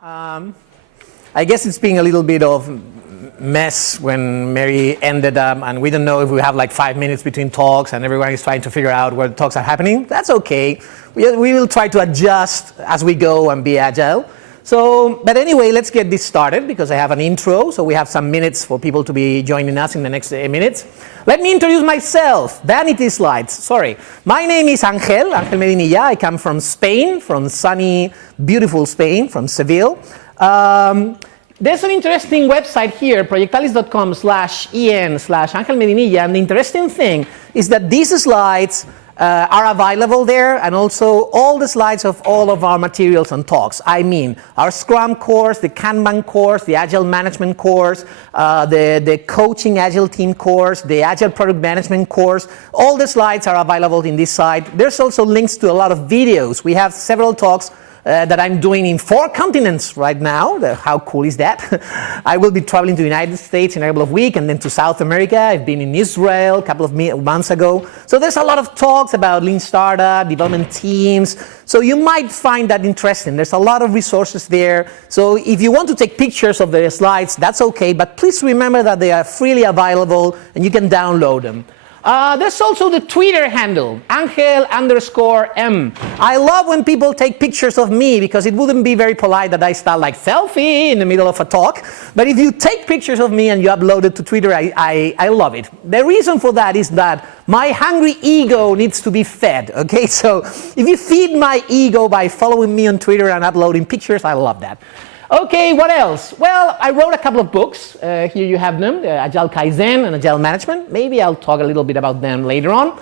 I guess it's being a little bit of mess when Mary ended up, and we don't know if we have like 5 minutes between talks and everyone is trying to figure out where the talks are happening. That's okay. We will try to adjust as we go and be agile. So, but anyway, let's get this started because I have an intro, so we have some minutes for people to be joining us in the next minutes. Let me introduce myself. Vanity slides, sorry. My name is Angel Medinilla. I come from Spain, from sunny, beautiful Spain, from Seville. There's an interesting website here, proyectalis.com/en/Angel Medinilla, and the interesting thing is that these slides are available there, and also all the slides of all of our materials and talks. I mean, our Scrum course, the Kanban course, the Agile Management course, the Coaching Agile Team course, the Agile Product Management course. All the slides are available in this site. There's also links to a lot of videos. We have several talks that I'm doing in 4 continents right now. How cool is that? I will be traveling to the United States in a couple of weeks and then to South America. I've been in Israel a couple of months ago. So there's a lot of talks about lean startup, development teams. So you might find that interesting. There's a lot of resources there. So if you want to take pictures of the slides, that's okay. But please remember that they are freely available and you can download them. There's also the Twitter handle, Angel_M. I love when people take pictures of me because it wouldn't be very polite that I start like selfie in the middle of a talk. But if you take pictures of me and you upload it to Twitter, I love it. The reason for that is that my hungry ego needs to be fed, okay? So if you feed my ego by following me on Twitter and uploading pictures, I love that. Okay, what else? Well, I wrote a couple of books. Here you have them, Agile Kaizen and Agile Management. Maybe I'll talk a little bit about them later on.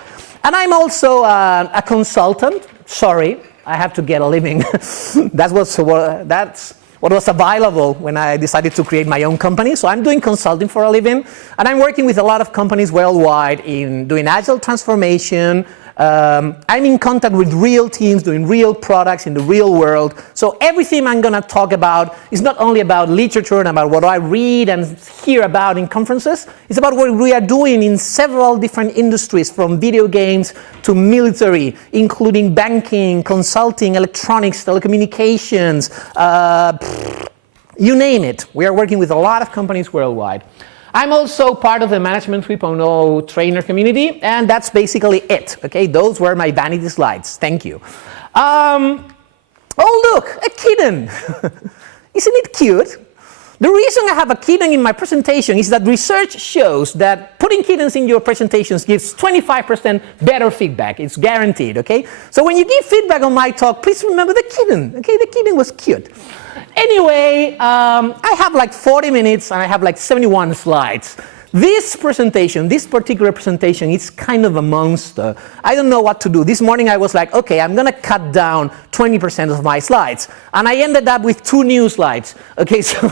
And I'm also a consultant. Sorry, I have to get a living. That's what was available when I decided to create my own company. So I'm doing consulting for a living. And I'm working with a lot of companies worldwide in doing Agile transformation. I'm in contact with real teams doing real products in the real world. So everything I'm going to talk about is not only about literature and about what I read and hear about in conferences. It's about what we are doing in several different industries, from video games to military, including banking, consulting, electronics, telecommunications, you name it. We are working with a lot of companies worldwide. I'm also part of the Management 3.0 trainer community, and that's basically it, okay? Those were my vanity slides. Thank you. Oh, look, a kitten. Isn't it cute? The reason I have a kitten in my presentation is that research shows that putting kittens in your presentations gives 25% better feedback. It's guaranteed, okay? So when you give feedback on my talk, please remember the kitten, okay? The kitten was cute. Anyway, I have like 40 minutes and I have like 71 slides. This presentation, this particular presentation, is kind of a monster. I don't know what to do. This morning I was like, okay, I'm going to cut down 20% of my slides. And I ended up with 2 new slides. Okay, so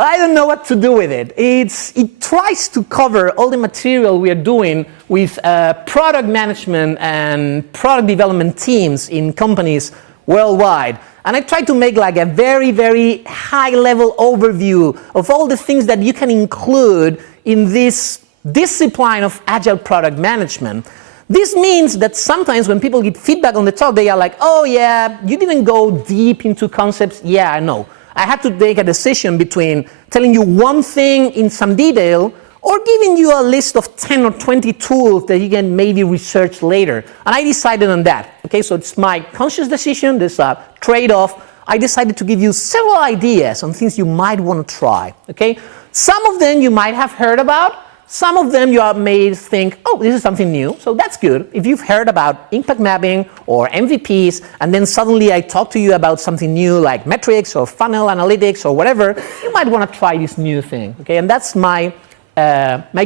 I don't know what to do with it. It tries to cover all the material we are doing with product management and product development teams in companies worldwide. And I try to make like a very, very high-level overview of all the things that you can include in this discipline of Agile Product Management. This means that sometimes when people give feedback on the talk, they are like, oh yeah, you didn't go deep into concepts. Yeah, I know. I had to make a decision between telling you one thing in some detail or giving you a list of 10 or 20 tools that you can maybe research later. And I decided on that. Okay, so it's my conscious decision. There's a trade-off. I decided to give you several ideas on things you might want to try. Okay, some of them you might have heard about. Some of them you may think, oh, this is something new. So that's good. If you've heard about impact mapping or MVPs, and then suddenly I talk to you about something new like metrics or funnel analytics or whatever, you might want to try this new thing. Okay, and that's my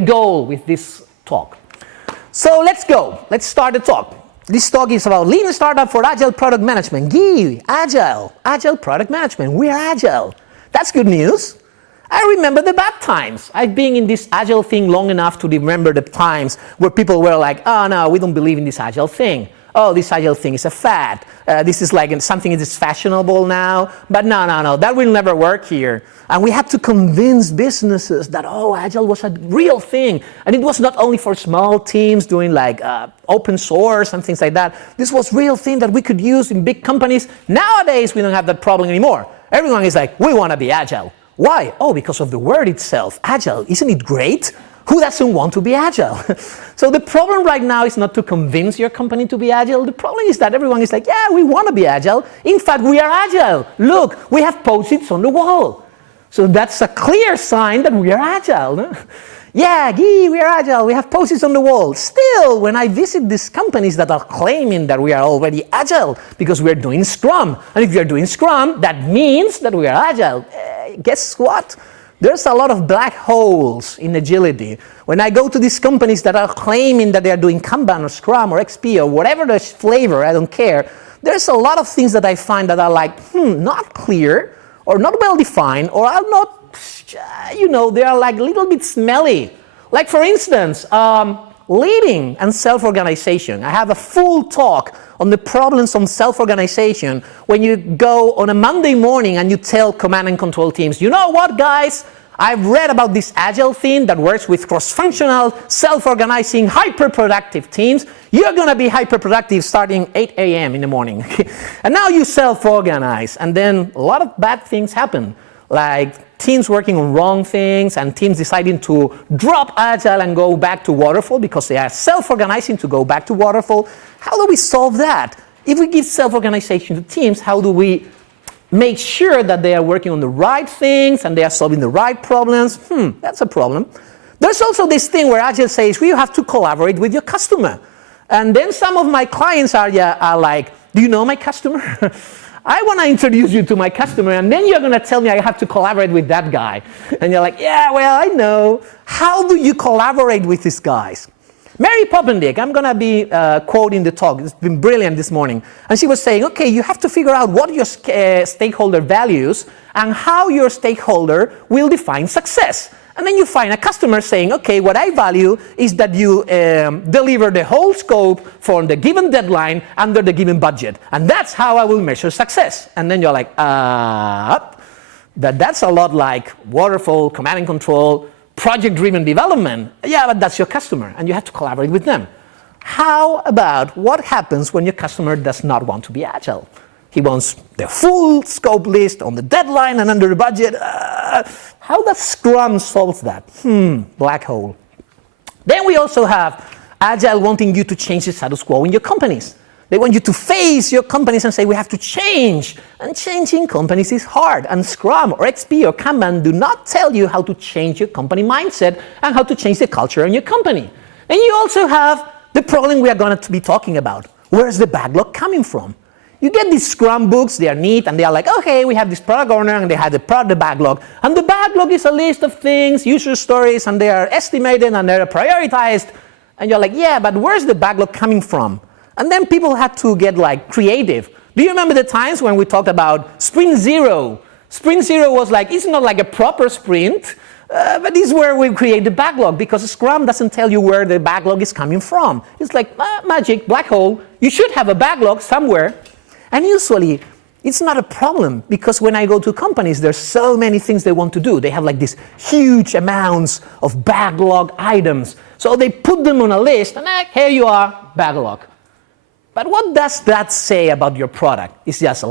goal with this talk. So let's go. Let's start the talk. This talk is about lean startup for Agile Product Management. Gee, Agile Product Management. We are Agile. That's good news. I remember the bad times. I've been in this Agile thing long enough to remember the times where people were like, oh no, we don't believe in this Agile thing. Oh, this Agile thing is a fad. This is like something that is fashionable now. But no, that will never work here. And we had to convince businesses that, oh, Agile was a real thing. And it was not only for small teams doing like open source and things like that. This was real thing that we could use in big companies. Nowadays, we don't have that problem anymore. Everyone is like, we want to be agile. Why? Oh, because of the word itself, agile. Isn't it great? Who doesn't want to be agile? So the problem right now is not to convince your company to be agile. The problem is that everyone is like, yeah, we want to be agile. In fact, we are agile. Look, we have post-its on the wall. So that's a clear sign that we are agile. No? Yeah, we are agile. We have post-its on the wall. Still, when I visit these companies that are claiming that we are already agile because we are doing Scrum, and if we are doing Scrum, that means that we are agile. Guess what? There's a lot of black holes in agility. When I go to these companies that are claiming that they are doing Kanban or Scrum or XP or whatever the flavor, I don't care, there's a lot of things that I find that are like, not clear or not well defined or are not, they are like a little bit smelly. Like for instance, leading and self-organization. I have a full talk on the problems on self-organization when you go on a Monday morning and you tell command and control teams, you know what guys, I've read about this agile thing that works with cross-functional, self-organizing, hyper-productive teams. You're going to be hyper-productive starting 8 a.m. in the morning. And now you self-organize, and then a lot of bad things happen, like teams working on wrong things and teams deciding to drop agile and go back to waterfall because they are self-organizing to go back to waterfall. How do we solve that? If we give self-organization to teams, how do we make sure that they are working on the right things and they are solving the right problems? That's a problem. There's also this thing where Agile says, well, you have to collaborate with your customer. And then some of my clients are like, do you know my customer? I want to introduce you to my customer, and then you're going to tell me I have to collaborate with that guy. And you're like, yeah, well, I know. How do you collaborate with these guys? Mary Poppendick, I'm going to be quoting the talk. It's been brilliant this morning. And she was saying, okay, you have to figure out what your stakeholder values and how your stakeholder will define success. And then you find a customer saying, okay, what I value is that you deliver the whole scope for the given deadline under the given budget. And that's how I will measure success. And then you're like, that's a lot like waterfall, command and control, project-driven development. Yeah, but that's your customer, and you have to collaborate with them. How about what happens when your customer does not want to be agile? He wants the full scope list on the deadline and under the budget. How does Scrum solve that? Black hole. Then we also have Agile wanting you to change the status quo in your companies. They want you to face your companies and say, we have to change. And changing companies is hard. And Scrum or XP or Kanban do not tell you how to change your company mindset and how to change the culture in your company. And you also have the problem we are going to be talking about. Where's the backlog coming from? You get these Scrum books, they are neat, and they are like, okay, we have this product owner, and they have the backlog. And the backlog is a list of things, user stories, and they are estimated, and they are prioritized. And you're like, yeah, but where's the backlog coming from? And then people had to get like creative. Do you remember the times when we talked about Sprint Zero? Sprint Zero was like, it's not like a proper sprint, but this is where we create the backlog, because Scrum doesn't tell you where the backlog is coming from. It's like magic, black hole. You should have a backlog somewhere. And usually, it's not a problem, because when I go to companies, there's so many things they want to do. They have like these huge amounts of backlog items. So they put them on a list, and here you are, backlog. But what does that say about your product? It's just a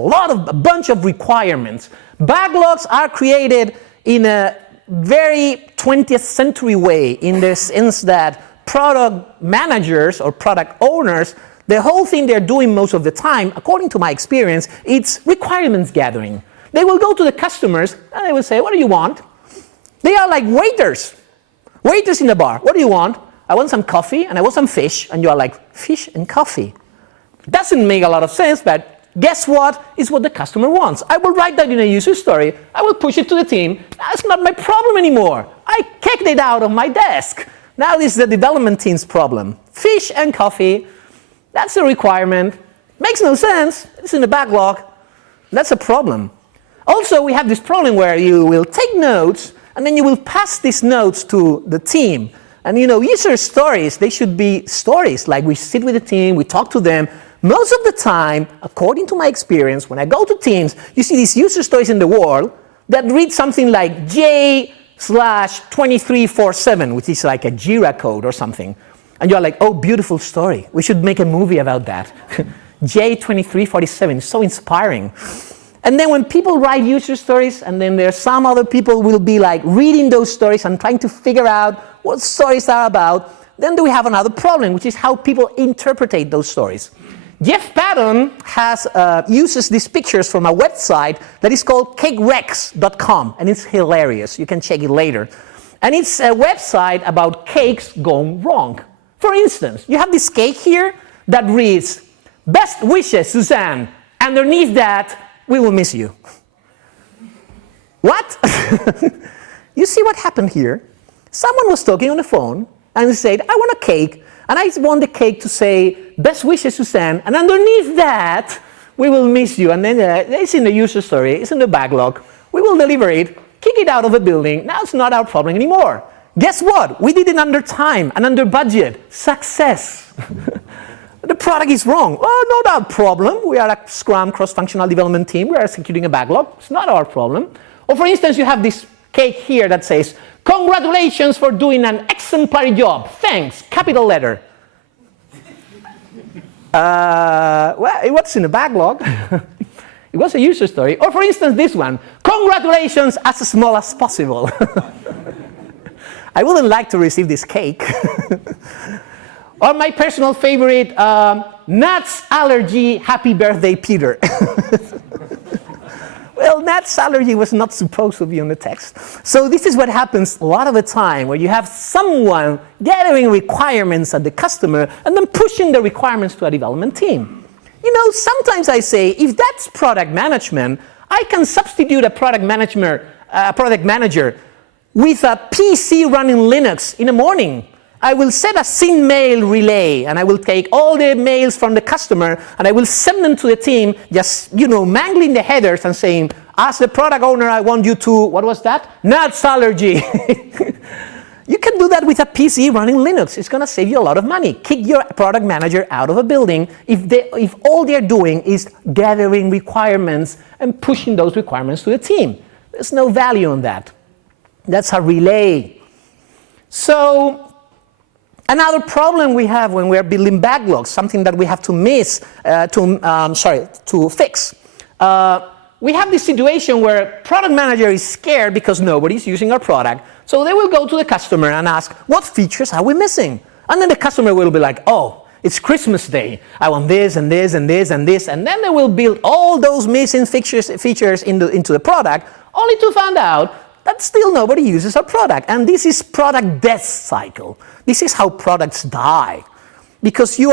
bunch of requirements. Backlogs are created in a very 20th century way, in the sense that product managers or product owners, the whole thing they're doing most of the time, according to my experience, it's requirements gathering. They will go to the customers and they will say, what do you want? They are like waiters. Waiters in the bar. What do you want? I want some coffee and I want some fish. And you are like, fish and coffee. Doesn't make a lot of sense, but guess what? It's what the customer wants. I will write that in a user story. I will push it to the team. That's not my problem anymore. I kicked it out of my desk. Now this is the development team's problem. Fish and coffee. That's a requirement. Makes no sense. It's in the backlog. That's a problem. Also, we have this problem where you will take notes and then you will pass these notes to the team. And user stories, they should be stories. Like we sit with the team, we talk to them. Most of the time, according to my experience, when I go to teams, you see these user stories in the wall that read something like J/2347, which is like a Jira code or something. And you're like, oh, beautiful story. We should make a movie about that. J2347 is so inspiring. And then when people write user stories, and then there's some other people will be like reading those stories and trying to figure out what stories are about, then we have another problem, which is how people interpret those stories. Jeff Patton uses these pictures from a website that is called cakerex.com, and it's hilarious. You can check it later. And it's a website about cakes gone wrong. For instance, you have this cake here that reads, "Best wishes, Suzanne. Underneath that, we will miss you." What? You see what happened here? Someone was talking on the phone and said, "I want a cake, and I want the cake to say, 'Best wishes, Suzanne,' and underneath that, we will miss you." And then it's in the user story, it's in the backlog. We will deliver it, kick it out of the building. Now it's not our problem anymore. Guess what? We did it under time and under budget. Success. The product is wrong. Oh, not our problem. We are a Scrum cross-functional development team. We are executing a backlog. It's not our problem. Or for instance, you have this cake here that says, "Congratulations for doing an exemplary job. Thanks," capital letter. Well, it was in the backlog. It was a user story. Or for instance, this one, "Congratulations as small as possible." I wouldn't like to receive this cake. Or my personal favorite, "Nuts allergy, happy birthday, Peter." Well, nuts allergy was not supposed to be on the text. So this is what happens a lot of the time, where you have someone gathering requirements at the customer and then pushing the requirements to a development team. You know, sometimes I say, if that's product management, I can substitute a product manager with a PC running Linux in the morning. I will set a send mail relay, and I will take all the mails from the customer, and I will send them to the team, just, mangling the headers and saying, "As the product owner, I want you to," what was that? "Nuts allergy." You can do that with a PC running Linux. It's going to save you a lot of money. Kick your product manager out of a building if all they're doing is gathering requirements and pushing those requirements to the team. There's no value in that. That's a relay. So another problem we have when we're building backlogs, something that we have to fix. We have this situation where product manager is scared because nobody's using our product. So they will go to the customer and ask, "What features are we missing?" And then the customer will be like, "Oh, it's Christmas Day. I want this and this and this and this." And then they will build all those missing features into the product, only to find out that still nobody uses our product. And this is product death cycle. This is how products die. Because you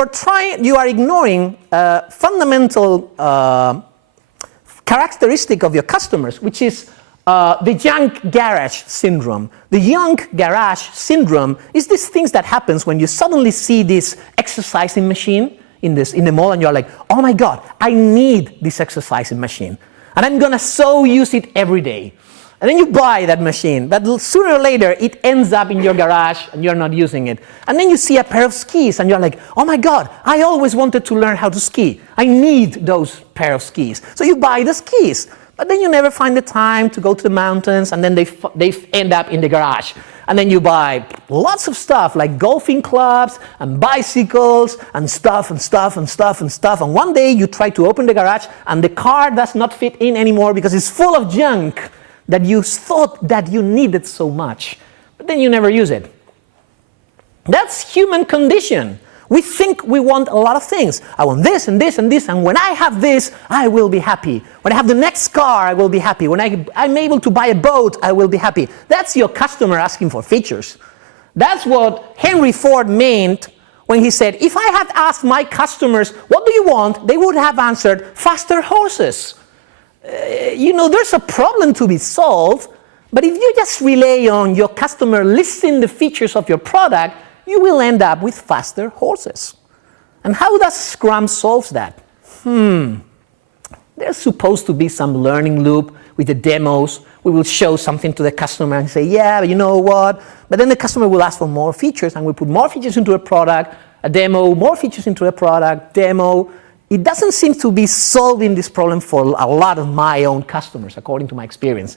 are ignoring fundamental characteristic of your customers, which is the junk garage syndrome. The junk garage syndrome is these things that happens when you suddenly see this exercising machine in the mall, and you're like, "Oh my God, I need this exercising machine, and I'm gonna so use it every day." And then you buy that machine, but sooner or later it ends up in your garage and you're not using it. And then you see a pair of skis and you're like, "Oh my God, I always wanted to learn how to ski. I need those pair of skis." So you buy the skis, but then you never find the time to go to the mountains, and then they end up in the garage. And then you buy lots of stuff like golfing clubs and bicycles and stuff and stuff and stuff and stuff. And one day you try to open the garage and the car does not fit in anymore because it's full of junk that you thought that you needed so much, but then you never use it. That's human condition. We think we want a lot of things. I want this and this and this, and when I have this, I will be happy. When I have the next car, I will be happy. When I'm able to buy a boat, I will be happy. That's your customer asking for features. That's what Henry Ford meant when he said, "If I had asked my customers, what do you want?" they would have answered, "Faster horses." There's a problem to be solved, but if you just rely on your customer listing the features of your product, you will end up with faster horses. And how does Scrum solve that? There's supposed to be some learning loop with the demos. We will show something to the customer and say, "Yeah, but you know what?" But then the customer will ask for more features, and we put more features into a product, a demo, more features into a product, demo. It doesn't seem to be solving this problem for a lot of my own customers, according to my experience.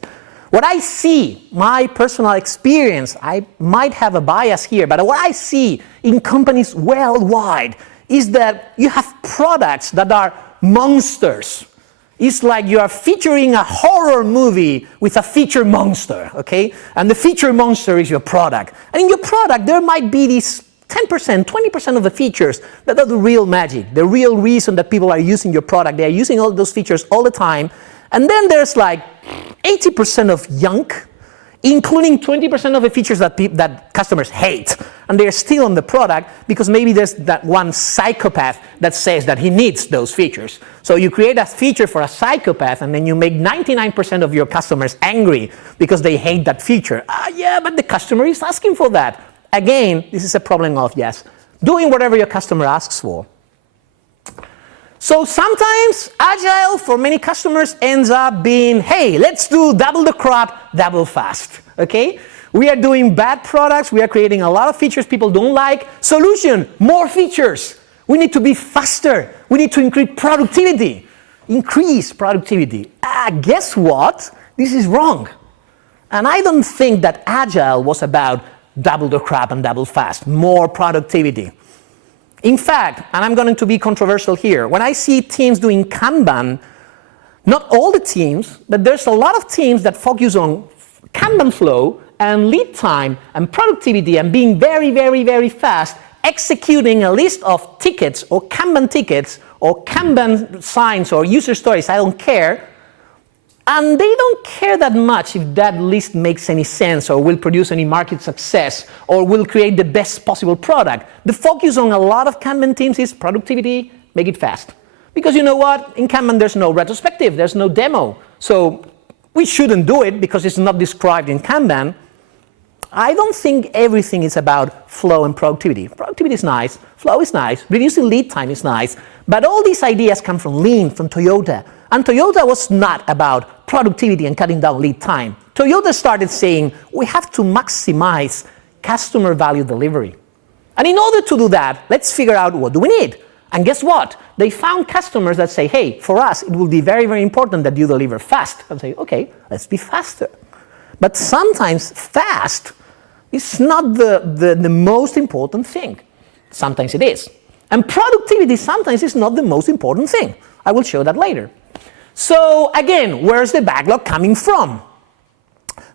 What I see, my personal experience, I might have a bias here, but what I see in companies worldwide is that you have products that are monsters. It's like you are featuring a horror movie with a feature monster, okay? And the feature monster is your product. And in your product, there might be these 10%, 20% of the features that are the real magic, the real reason that people are using your product. They are using all those features all the time. And then there's like 80% of junk, including 20% of the features that customers hate. And they're still on the product because maybe there's that one psychopath that says that he needs those features. So you create a feature for a psychopath and then you make 99% of your customers angry because they hate that feature. Yeah, but the customer is asking for that. Again, this is a problem of, yes, doing whatever your customer asks for. So sometimes Agile, for many customers, ends up being, hey, let's do double the crap, double fast, okay? We are doing bad products. We are creating a lot of features people don't like. Solution, more features. We need to be faster. We need to increase productivity. Increase productivity. Guess what? This is wrong. And I don't think that Agile was about double the crap and double fast, more productivity. In fact, and I'm going to be controversial here, when I see teams doing Kanban, not all the teams, but there's a lot of teams that focus on Kanban flow and lead time and productivity and being very, very, very fast, executing a list of tickets or Kanban signs or user stories, I don't care. And they don't care that much if that list makes any sense or will produce any market success or will create the best possible product. The focus on a lot of Kanban teams is productivity, make it fast. Because you know what? In Kanban there's no retrospective, there's no demo. So we shouldn't do it because it's not described in Kanban. I don't think everything is about flow and productivity. Productivity is nice, flow is nice, reducing lead time is nice, but all these ideas come from Lean, from Toyota. And Toyota was not about productivity and cutting down lead time. Toyota started saying, we have to maximize customer value delivery. And in order to do that, let's figure out what do we need. And guess what? They found customers that say, hey, for us, it will be very, very important that you deliver fast. And say, okay, let's be faster. But sometimes fast is not the most important thing. Sometimes it is. And productivity sometimes is not the most important thing. I will show that later. So again, where's the backlog coming from?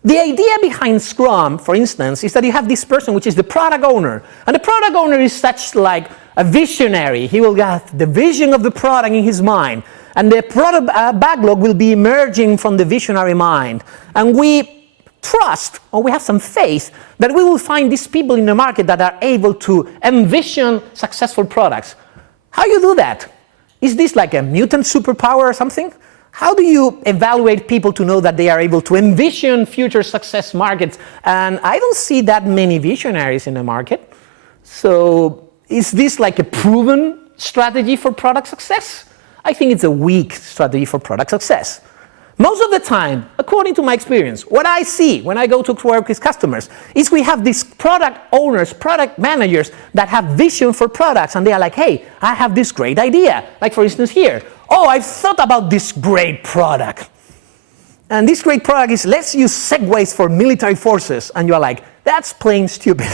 The idea behind Scrum, for instance, is that you have this person which is the product owner. And the product owner is such like a visionary. He will have the vision of the product in his mind. And the product backlog will be emerging from the visionary mind. And we trust, or we have some faith, that we will find these people in the market that are able to envision successful products. How do you do that? Is this like a mutant superpower or something? How do you evaluate people to know that they are able to envision future success markets? And I don't see that many visionaries in the market. So is this like a proven strategy for product success? I think it's a weak strategy for product success. Most of the time, according to my experience, what I see when I go to work with customers is we have these product owners, product managers that have vision for products, and they are like, hey, I have this great idea. Like for instance here, oh, I've thought about this great product. And this great product is, let's use segways for military forces. And you're like, that's plain stupid.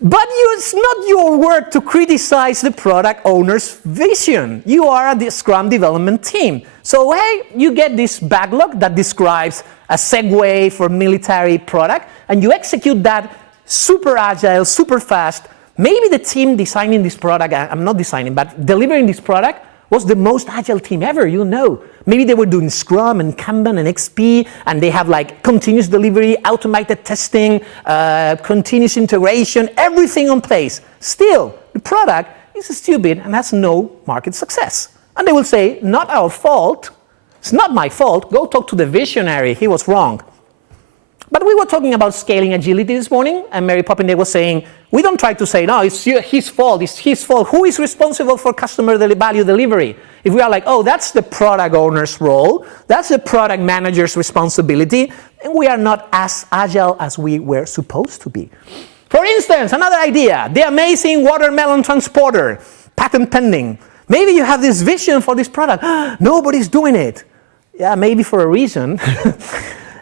But it's not your work to criticize the product owner's vision. You are the Scrum development team. So hey, you get this backlog that describes a Segway for military product, and you execute that super agile, super fast. Maybe the team designing this product, I'm not designing, but delivering this product was the most agile team ever, you know. Maybe they were doing Scrum and Kanban and XP, and they have like continuous delivery, automated testing, continuous integration, everything in place. Still, the product is stupid and has no market success. And they will say, not our fault, it's not my fault, go talk to the visionary, he was wrong. But we were talking about scaling agility this morning, and Mary Poppendale was saying, we don't try to say, no, it's his fault, it's his fault. Who is responsible for customer value delivery? If we are like, oh, that's the product owner's role, that's the product manager's responsibility, then we are not as agile as we were supposed to be. For instance, another idea, the amazing watermelon transporter, patent pending. Maybe you have this vision for this product. Nobody's doing it. Yeah, maybe for a reason.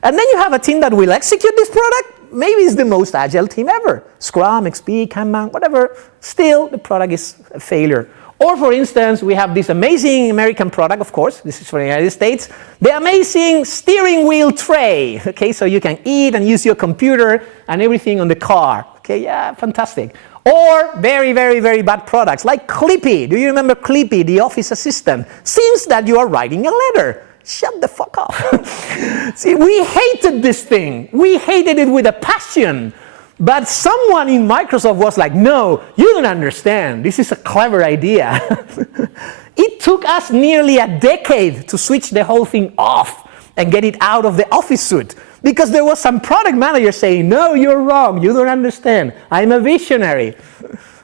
And then you have a team that will execute this product. Maybe it's the most agile team ever. Scrum, XP, Kanban, whatever. Still, the product is a failure. Or for instance, we have this amazing American product, of course, this is for the United States, the amazing steering wheel tray, okay, so you can eat and use your computer and everything on the car, okay, yeah, fantastic. Or very, very, very bad products like Clippy. Do you remember Clippy, the office assistant? Seems that you are writing a letter. Shut the fuck up. See, we hated this thing. We hated it with a passion. But someone in Microsoft was like, no, you don't understand. This is a clever idea. It took us nearly a decade to switch the whole thing off and get it out of the office suite. Because there was some product manager saying, no, you're wrong, you don't understand. I'm a visionary.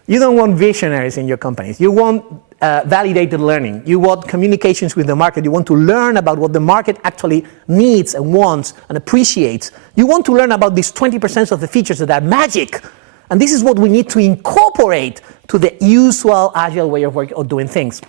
You don't want visionaries in your companies. You want validated learning. You want communications with the market. You want to learn about what the market actually needs and wants and appreciates. You want to learn about these 20% of the features that are magic. And this is what we need to incorporate to the usual Agile way of working or doing things.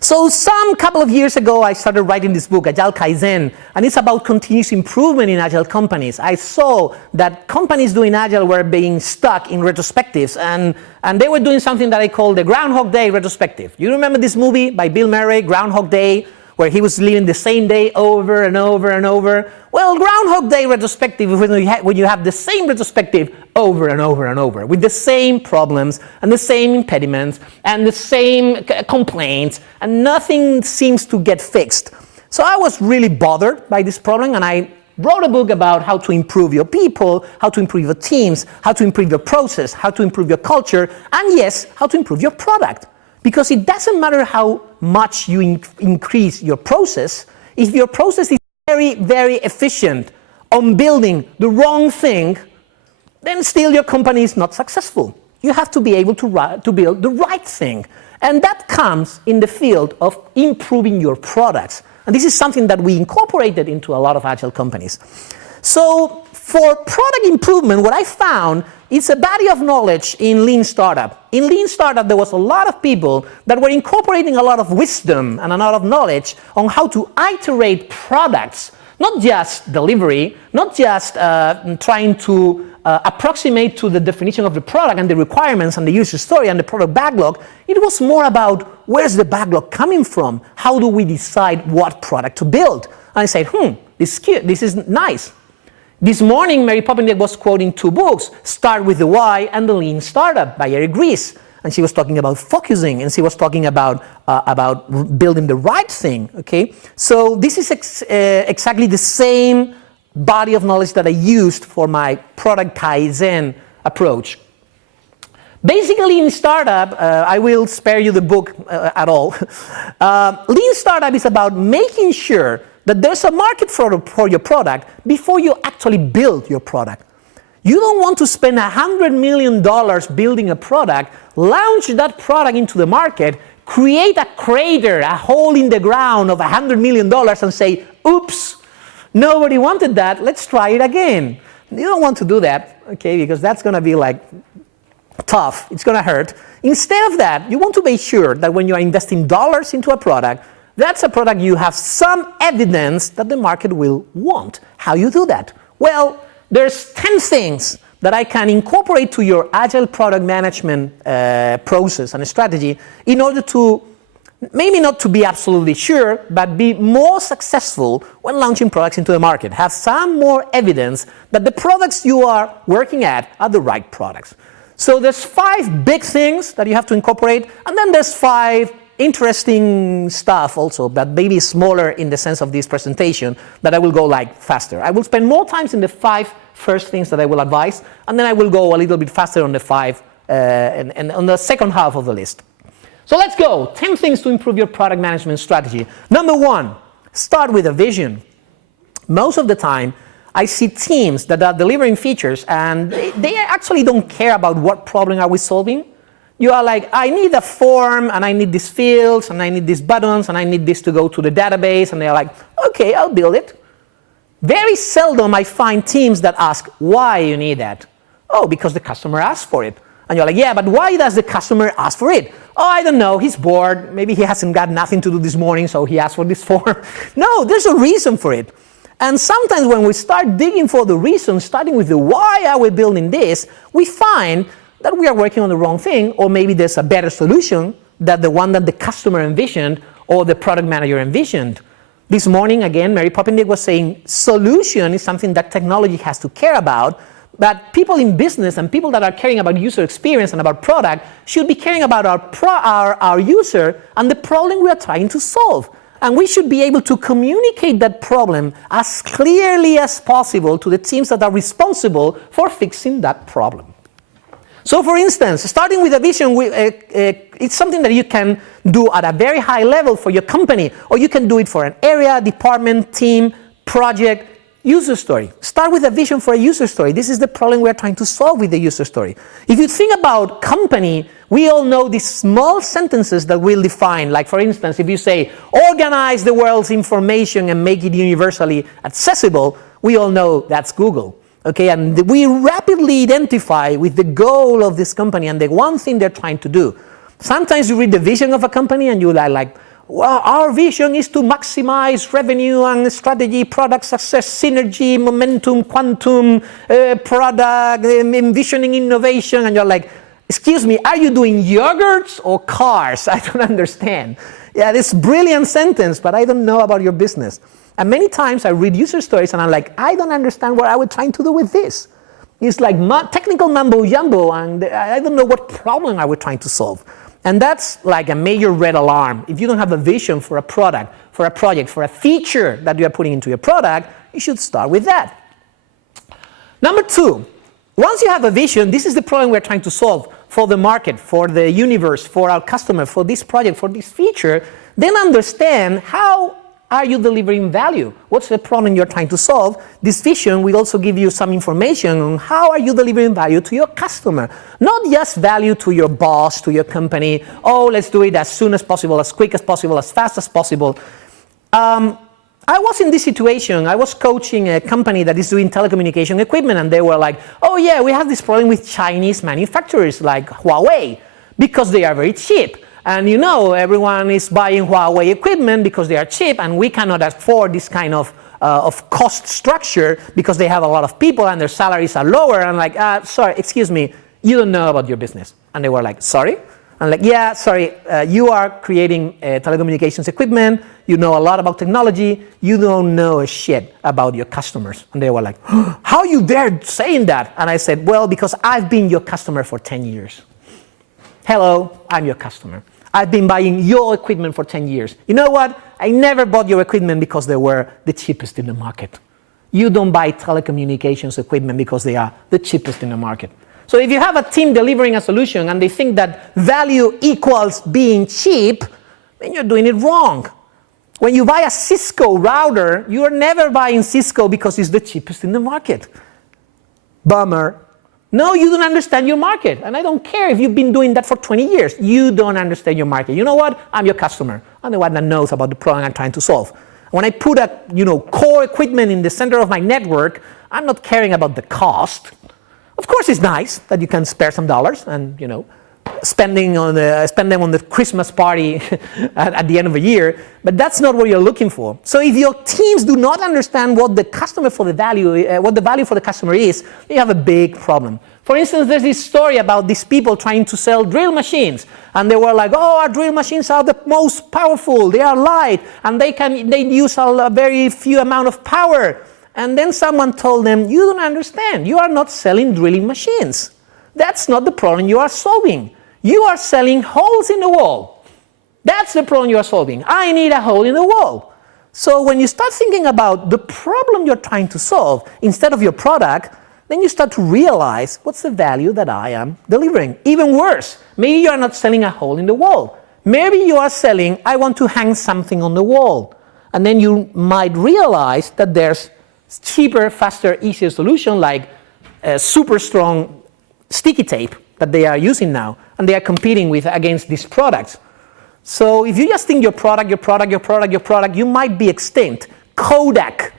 So some couple of years ago, I started writing this book, Agile Kaizen, and it's about continuous improvement in Agile companies. I saw that companies doing Agile were being stuck in retrospectives, and they were doing something that I call the Groundhog Day retrospective. You remember this movie by Bill Murray, Groundhog Day, where he was living the same day over and over and over? Well, Groundhog Day retrospective is when you have the same retrospective over and over and over, with the same problems and the same impediments and the same complaints, and nothing seems to get fixed. So I was really bothered by this problem, and I wrote a book about how to improve your people, how to improve your teams, how to improve your process, how to improve your culture, and yes, how to improve your product. Because it doesn't matter how much you increase your process, if your process is very, very efficient on building the wrong thing, then still your company is not successful. You have to be able to build the right thing. And that comes in the field of improving your products. And this is something that we incorporated into a lot of Agile companies. So for product improvement, what I found is a body of knowledge in Lean Startup. In Lean Startup, there was a lot of people that were incorporating a lot of wisdom and a lot of knowledge on how to iterate products, not just delivery, not just trying to approximate to the definition of the product and the requirements and the user story and the product backlog. It was more about where's the backlog coming from? How do we decide what product to build? And I said, this is cute, this is nice. This morning, Mary Poppendieck was quoting two books, Start with the Why and The Lean Startup by Eric Ries. And she was talking about focusing, and she was talking about building the right thing, okay? So this is exactly the same body of knowledge that I used for my product Kaizen approach. Basically, in startup, I will spare you the book at all. Lean Startup is about making sure that there's a market for your product before you actually build your product. You don't want to spend $100 million building a product, launch that product into the market, create a crater, a hole in the ground of $100 million and say, oops, nobody wanted that, let's try it again. You don't want to do that, okay, because that's going to be like tough, it's going to hurt. Instead of that, you want to make sure that when you are investing dollars into a product, that's a product you have some evidence that the market will want. How you do that? Well, there's 10 things that I can incorporate to your Agile product management process and strategy in order to, maybe not to be absolutely sure, but be more successful when launching products into the market. Have some more evidence that the products you are working at are the right products. So there's 5 big things that you have to incorporate, and then there's 5 interesting stuff also, but maybe smaller in the sense of this presentation, that I will go like faster. I will spend more time in the 5 first things that I will advise, and then I will go a little bit faster on the 5 and on the second half of the list. So let's go. 10 things to improve your product management strategy. Number 1, start with a vision. Most of the time, I see teams that are delivering features and they actually don't care about what problem are we solving. You are like, I need a form, and I need these fields, and I need these buttons, and I need this to go to the database, and they're like, okay, I'll build it. Very seldom I find teams that ask why you need that. Oh, because the customer asked for it. And you're like, yeah, but why does the customer ask for it? Oh, I don't know, he's bored, maybe he hasn't got nothing to do this morning, so he asked for this form. No, there's a reason for it. And sometimes when we start digging for the reason, starting with the why are we building this, we find that we are working on the wrong thing, or maybe there's a better solution than the one that the customer envisioned or the product manager envisioned. This morning, again, Mary Poppendick was saying solution is something that technology has to care about, but people in business and people that are caring about user experience and about product should be caring about our user and the problem we are trying to solve. And we should be able to communicate that problem as clearly as possible to the teams that are responsible for fixing that problem. So for instance, starting with a vision, it's something that you can do at a very high level for your company, or you can do it for an area, department, team, project, user story. Start with a vision for a user story. This is the problem we're trying to solve with the user story. If you think about company, we all know these small sentences that will define, like for instance, if you say, organize the world's information and make it universally accessible, we all know that's Google. Okay, and we rapidly identify with the goal of this company and the one thing they're trying to do. Sometimes you read the vision of a company and you're like, well, our vision is to maximize revenue and strategy, product success, synergy, momentum, quantum, product, envisioning innovation, and you're like, excuse me, are you doing yogurts or cars? I don't understand. Yeah, this brilliant sentence, but I don't know about your business. And many times I read user stories and I'm like, I don't understand what I was trying to do with this. It's like technical mumbo jumbo, and I don't know what problem I was trying to solve. And that's like a major red alarm. If you don't have a vision for a product, for a project, for a feature that you are putting into your product, you should start with that. Number two, once you have a vision, this is the problem we're trying to solve for the market, for the universe, for our customer, for this project, for this feature, then understand how are you delivering value? What's the problem you're trying to solve? This vision will also give you some information on how are you delivering value to your customer. Not just value to your boss, to your company. Oh, let's do it as soon as possible, as quick as possible, as fast as possible. I was in this situation. I was coaching a company that is doing telecommunication equipment, and they were like, oh yeah, we have this problem with Chinese manufacturers like Huawei because they are very cheap. And you know, everyone is buying Huawei equipment because they are cheap, and we cannot afford this kind of cost structure because they have a lot of people and their salaries are lower. And I'm like, sorry, excuse me, you don't know about your business. And they were like, sorry? I'm like, yeah, sorry, you are creating telecommunications equipment, you know a lot about technology, you don't know a shit about your customers. And they were like, how you dare saying that? And I said, well, because I've been your customer for 10 years. Hello, I'm your customer. I've been buying your equipment for 10 years. You know what? I never bought your equipment because they were the cheapest in the market. You don't buy telecommunications equipment because they are the cheapest in the market. So if you have a team delivering a solution and they think that value equals being cheap, then you're doing it wrong. When you buy a Cisco router, you are never buying Cisco because it's the cheapest in the market. Bummer. No, you don't understand your market. And I don't care if you've been doing that for 20 years. You don't understand your market. You know what? I'm your customer. I'm the one that knows about the problem I'm trying to solve. When I put a core equipment in the center of my network, I'm not caring about the cost. Of course, it's nice that you can spare some dollars and spend them on the Christmas party at the end of the year, but that's not what you're looking for. So if your teams do not understand what the value for the customer is, you have a big problem. For instance, there's this story about these people trying to sell drill machines, and they were like, oh, our drill machines are the most powerful, they are light, and they use a very few amount of power. And then someone told them, you don't understand, you are not selling drilling machines. That's not the problem you are solving. You are selling holes in the wall. That's the problem you are solving. I need a hole in the wall. So when you start thinking about the problem you're trying to solve instead of your product, then you start to realize what's the value that I am delivering. Even worse, maybe you are not selling a hole in the wall. Maybe you are selling, I want to hang something on the wall. And then you might realize that there's cheaper, faster, easier solution like a super strong sticky tape that they are using now, and they are competing against these products. So if you just think your product, you might be extinct. Kodak.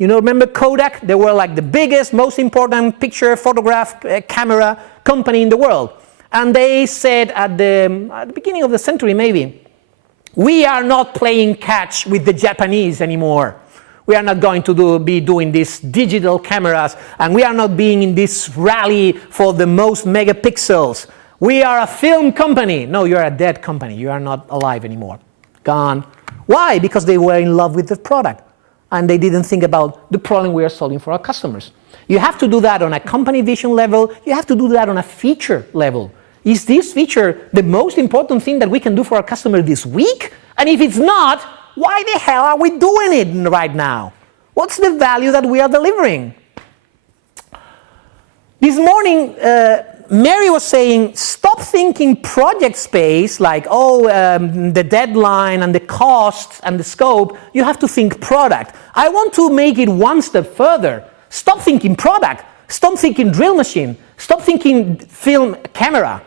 Remember Kodak? They were like the biggest, most important picture, photograph, camera company in the world. And they said at the beginning of the century maybe, we are not playing catch with the Japanese anymore. We are not going to be doing these digital cameras, and we are not being in this rally for the most megapixels. We are a film company. No, you're a dead company. You are not alive anymore. Gone. Why? Because they were in love with the product and they didn't think about the problem we are solving for our customers. You have to do that on a company vision level. You have to do that on a feature level. Is this feature the most important thing that we can do for our customer this week? And if it's not, why the hell are we doing it right now? What's the value that we are delivering? This morning, Mary was saying, stop thinking project space, like, the deadline and the cost and the scope. You have to think product. I want to make it one step further. Stop thinking product. Stop thinking drill machine. Stop thinking film camera,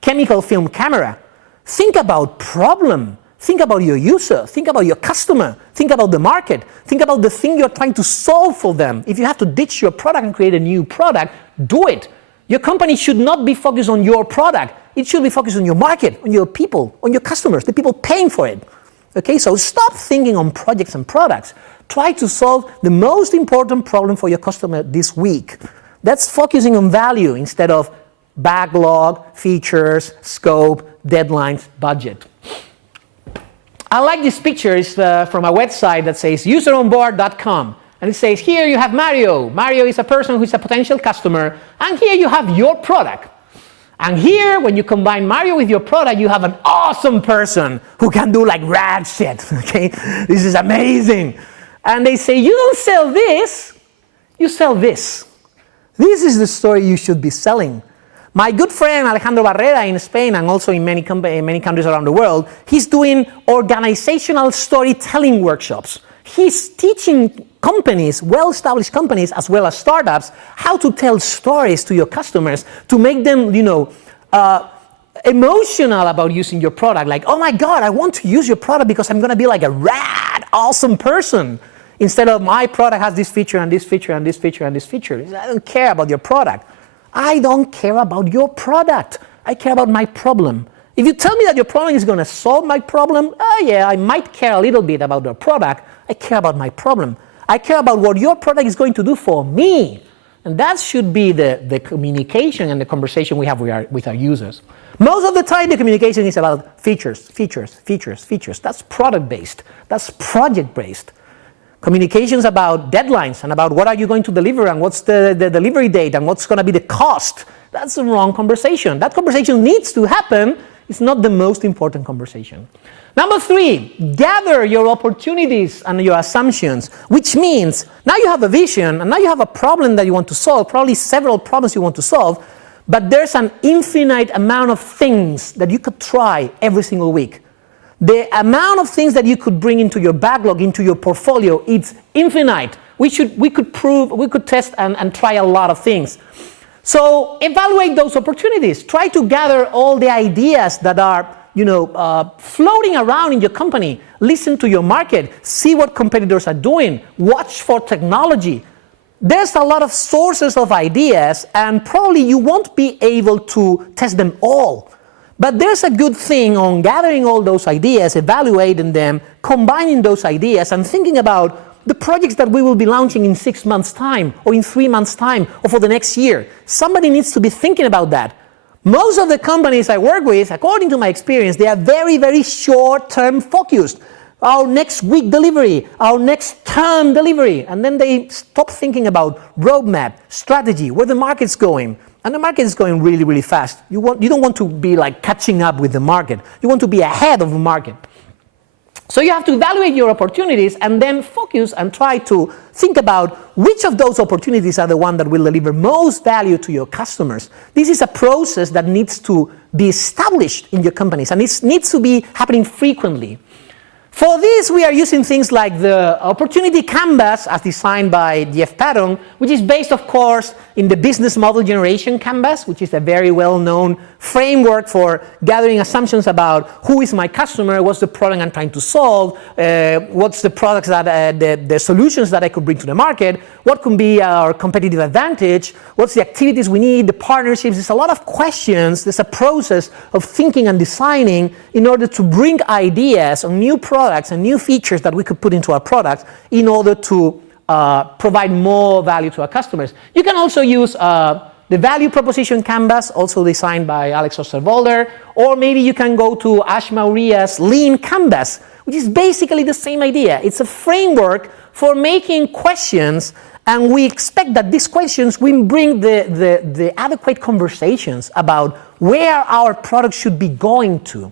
chemical film camera. Think about problem. Think about your user. Think about your customer. Think about the market. Think about the thing you're trying to solve for them. If you have to ditch your product and create a new product, do it. Your company should not be focused on your product. It should be focused on your market, on your people, on your customers, the people paying for it. Okay, so stop thinking on projects and products. Try to solve the most important problem for your customer this week. That's focusing on value instead of backlog, features, scope, deadlines, budget. I like this picture. It's from a website that says useronboard.com. And it says, here you have Mario. Mario is a person who is a potential customer. And here you have your product. And here, when you combine Mario with your product, you have an awesome person who can do like rad shit. Okay, this is amazing. And they say, you don't sell this, you sell this. This is the story you should be selling. My good friend Alejandro Barrera in Spain and also in many countries around the world, he's doing organizational storytelling workshops. He's teaching companies, well-established companies as well as startups, how to tell stories to your customers to make them, emotional about using your product. Like, oh my God, I want to use your product because I'm going to be like a rad, awesome person. Instead of my product has this feature and this feature and this feature and this feature. I don't care about your product. I don't care about your product. I care about my problem. If you tell me that your problem is going to solve my problem, yeah, I might care a little bit about your product. I care about my problem. I care about what your product is going to do for me. And that should be the communication and the conversation we have with our users. Most of the time, the communication is about features, features, features, features. That's product-based. That's project-based. Communications about deadlines and about what are you going to deliver and what's the delivery date and what's going to be the cost. That's the wrong conversation. That conversation needs to happen. It's not the most important conversation. Number 3, gather your opportunities and your assumptions, which means now you have a vision and now you have a problem that you want to solve, probably several problems you want to solve, but there's an infinite amount of things that you could try every single week. The amount of things that you could bring into your backlog, into your portfolio, it's infinite. We could test and try a lot of things. So evaluate those opportunities. Try to gather all the ideas that are floating around in your company. Listen to your market. See what competitors are doing. Watch for technology. There's a lot of sources of ideas, and probably you won't be able to test them all. But there's a good thing on gathering all those ideas, evaluating them, combining those ideas, and thinking about the projects that we will be launching in 6 months' time, or in 3 months' time, or for the next year. Somebody needs to be thinking about that. Most of the companies I work with, according to my experience, they are very, very short-term focused. Our next week delivery, our next term delivery, and then they stop thinking about roadmap, strategy, where the market's going. And the market is going really, really fast. You don't want to be like catching up with the market. You want to be ahead of the market. So you have to evaluate your opportunities and then focus and try to think about which of those opportunities are the one that will deliver most value to your customers. This is a process that needs to be established in your companies, and it needs to be happening frequently. For this, we are using things like the opportunity canvas as designed by Jeff Patton, which is based, of course, in the business model generation canvas, which is a very well-known framework for gathering assumptions about who is my customer, what's the problem I'm trying to solve, what's the products that the solutions that I could bring to the market, what could be our competitive advantage, what's the activities we need, the partnerships. There's a lot of questions. There's a process of thinking and designing in order to bring ideas on new products and new features that we could put into our products in order to provide more value to our customers. You can also use the value proposition canvas, also designed by Alex Osterwalder, or maybe you can go to Ash Maurya's Lean Canvas, which is basically the same idea. It's a framework for making questions, and we expect that these questions will bring the adequate conversations about where our product should be going to.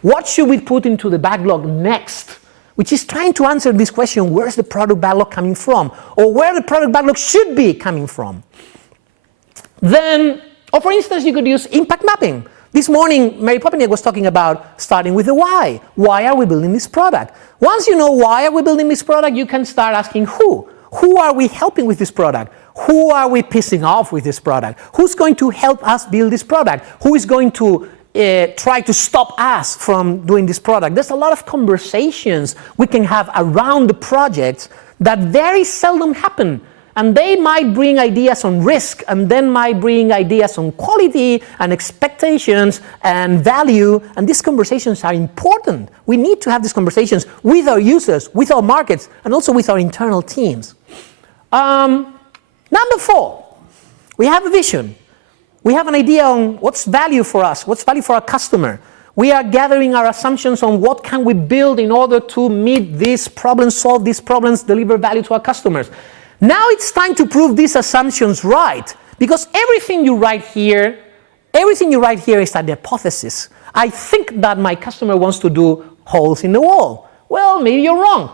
What should we put into the backlog next? Which is trying to answer this question, where's the product backlog coming from? Or where the product backlog should be coming from. Then, or for instance, you could use impact mapping. This morning, Mary Popiniak was talking about starting with the why. Why are we building this product? Once you know why are we building this product, you can start asking who. Who are we helping with this product? Who are we pissing off with this product? Who's going to help us build this product? Who is going to try to stop us from doing this product? There's a lot of conversations we can have around the projects that very seldom happen. And they might bring ideas on risk, and then might bring ideas on quality and expectations and value. And these conversations are important. We need to have these conversations with our users, with our markets, and also with our internal teams. Number 4, we have a vision. We have an idea on what's value for us, what's value for our customer. We are gathering our assumptions on what can we build in order to meet these problems, solve these problems, deliver value to our customers. Now it's time to prove these assumptions right, because everything you write here is an hypothesis. I think that my customer wants to do holes in the wall. Well, maybe you're wrong.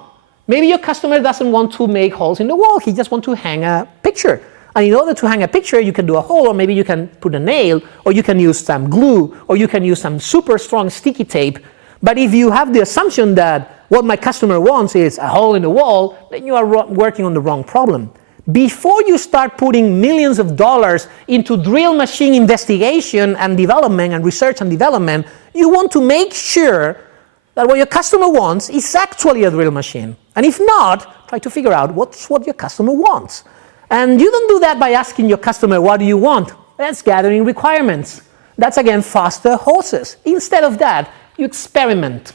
Maybe your customer doesn't want to make holes in the wall. He just wants to hang a picture. And in order to hang a picture, you can do a hole, or maybe you can put a nail, or you can use some glue, or you can use some super strong sticky tape. But if you have the assumption that what my customer wants is a hole in the wall, then you are working on the wrong problem. Before you start putting millions of dollars into drill machine investigation and development and research and development, you want to make sure that what your customer wants is actually a drill machine. And if not, try to figure out what your customer wants. And you don't do that by asking your customer, what do you want? That's gathering requirements. That's, again, faster horses. Instead of that, you experiment.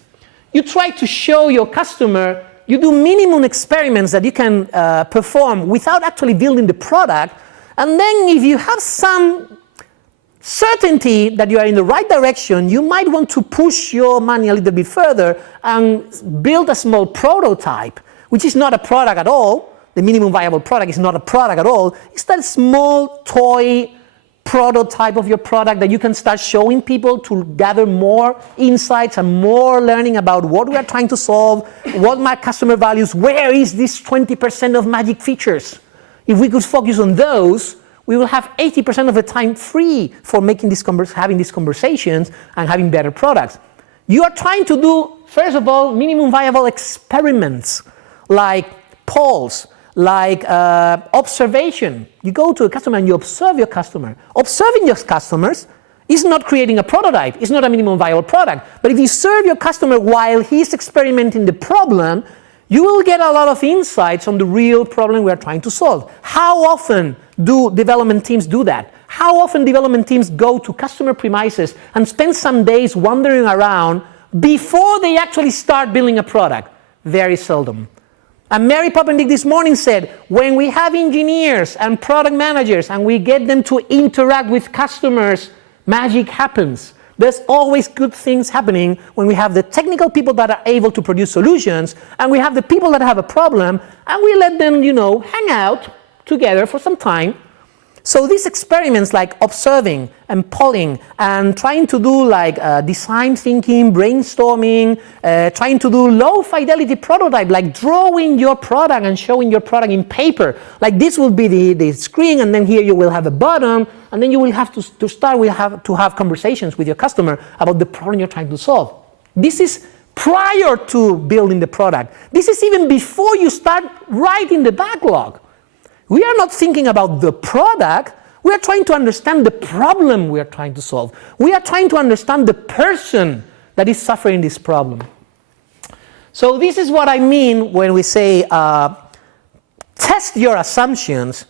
You try to show your customer, you do minimum experiments that you can perform without actually building the product. And then if you have some certainty that you are in the right direction, you might want to push your money a little bit further and build a small prototype, which is not a product at all. The minimum viable product is not a product at all. It's that small toy prototype of your product that you can start showing people to gather more insights and more learning about what we are trying to solve, what my customer values, where is this 20% of magic features. If we could focus on those, we will have 80% of the time free for making having these conversations and having better products. You are trying to do, first of all, minimum viable experiments like polls, like observation. You go to a customer and you observe your customer. Observing your customers is not creating a prototype. It's not a minimum viable product. But if you serve your customer while he's experimenting the problem, you will get a lot of insights on the real problem we are trying to solve. How often do development teams do that? How often development teams go to customer premises and spend some days wandering around before they actually start building a product? Very seldom. And Mary Poppendick this morning said, when we have engineers and product managers and we get them to interact with customers, magic happens. There's always good things happening when we have the technical people that are able to produce solutions, and we have the people that have a problem, and we let them, hang out together for some time. So these experiments like observing and polling and trying to do like design thinking, brainstorming, trying to do low fidelity prototype, like drawing your product and showing your product in paper. Like this will be the screen, and then here you will have a button, and then you will have to have conversations with your customer about the problem you're trying to solve. This is prior to building the product. This is even before you start writing the backlog. We are not thinking about the product. We are trying to understand the problem we are trying to solve. We are trying to understand the person that is suffering this problem. So this is what I mean when we say test your assumptions,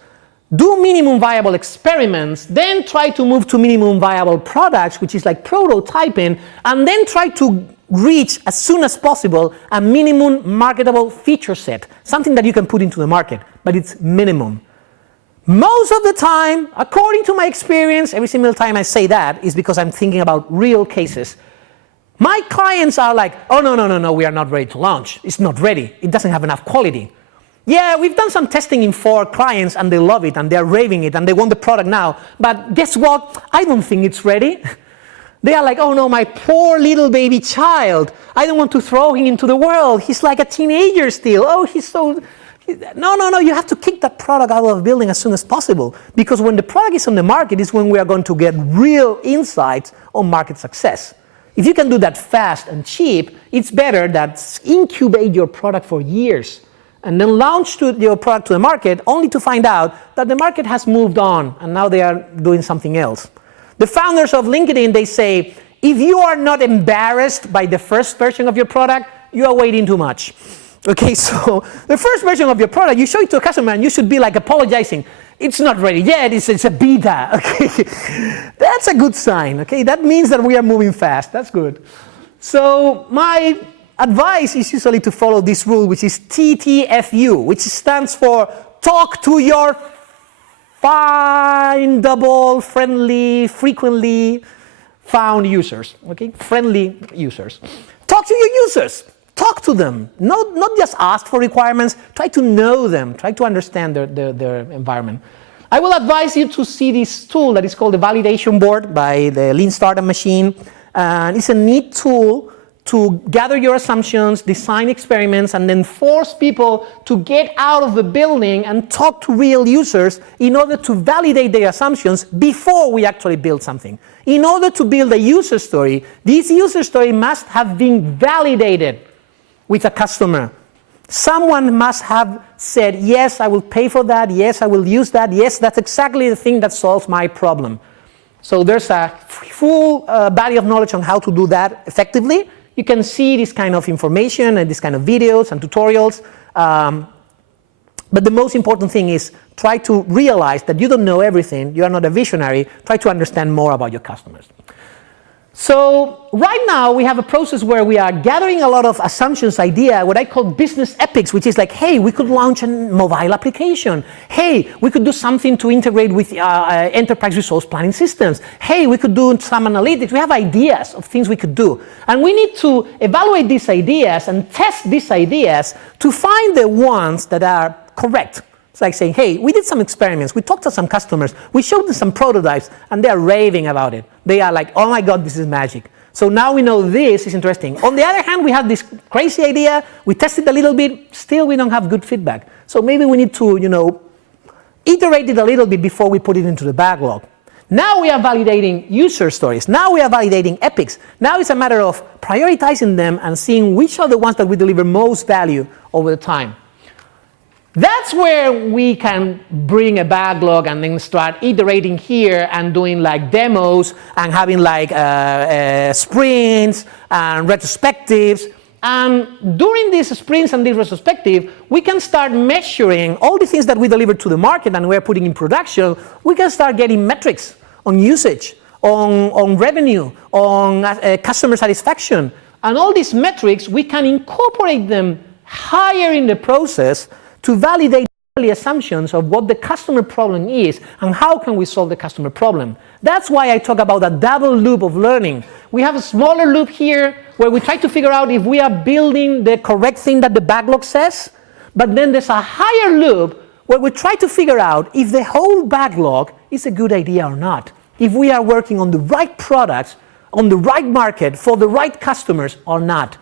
do minimum viable experiments, then try to move to minimum viable products, which is like prototyping, and then try to reach as soon as possible a minimum marketable feature set, something that you can put into the market, but it's minimum. Most of the time, according to my experience, every single time I say that is because I'm thinking about real cases. My clients are like, oh, no, we are not ready to launch. It's not ready. It doesn't have enough quality. Yeah, we've done some testing in 4 clients and they love it and they're raving it and they want the product now. But guess what? I don't think it's ready. They are like, oh no, my poor little baby child. I don't want to throw him into the world. He's like a teenager still. Oh, he's so... No, you have to kick that product out of the building as soon as possible. Because when the product is on the market is when we are going to get real insights on market success. If you can do that fast and cheap, it's better than incubate your product for years and then launch your product to the market only to find out that the market has moved on and now they are doing something else. The founders of LinkedIn, they say, if you are not embarrassed by the first version of your product, you are waiting too much. Okay, so the first version of your product, you show it to a customer and you should be like apologizing. It's not ready yet, it's a beta, okay? That's a good sign, okay? That means that we are moving fast, that's good. So my advice is usually to follow this rule, which is TTFU, which stands for talk to your findable, friendly, frequently found users, okay? Friendly users. Talk to your users. Talk to them, not just ask for requirements, try to know them, try to understand their environment. I will advise you to see this tool that is called the Validation Board by the Lean Startup Machine. And it's a neat tool to gather your assumptions, design experiments, and then force people to get out of the building and talk to real users in order to validate their assumptions before we actually build something. In order to build a user story, this user story must have been validated with a customer. Someone must have said, yes, I will pay for that, yes, I will use that, yes, that's exactly the thing that solves my problem. So there's a full body of knowledge on how to do that effectively. You can see this kind of information and this kind of videos and tutorials. But the most important thing is try to realize that you don't know everything, you are not a visionary, try to understand more about your customers. So right now we have a process where we are gathering a lot of assumptions, idea, what I call business epics, which is like, hey, we could launch a mobile application. Hey, we could do something to integrate with enterprise resource planning systems. Hey, we could do some analytics. We have ideas of things we could do. And we need to evaluate these ideas and test these ideas to find the ones that are correct. It's like saying, hey, we did some experiments, we talked to some customers, we showed them some prototypes, and they're raving about it. They are like, oh my God, this is magic. So now we know this is interesting. On the other hand, we have this crazy idea, we tested a little bit, still we don't have good feedback. So maybe we need to, iterate it a little bit before we put it into the backlog. Now we are validating user stories. Now we are validating epics. Now it's a matter of prioritizing them and seeing which are the ones that we deliver most value over the time. That's where we can bring a backlog and then start iterating here and doing like demos and having like sprints and retrospectives. And during these sprints and this retrospective, we can start measuring all the things that we deliver to the market and we're putting in production. We can start getting metrics on usage, on revenue, on customer satisfaction. And all these metrics, we can incorporate them higher in the process to validate the assumptions of what the customer problem is and how can we solve the customer problem. That's why I talk about a double loop of learning. We have a smaller loop here where we try to figure out if we are building the correct thing that the backlog says, but then there's a higher loop where we try to figure out if the whole backlog is a good idea or not, if we are working on the right products, on the right market, for the right customers or not.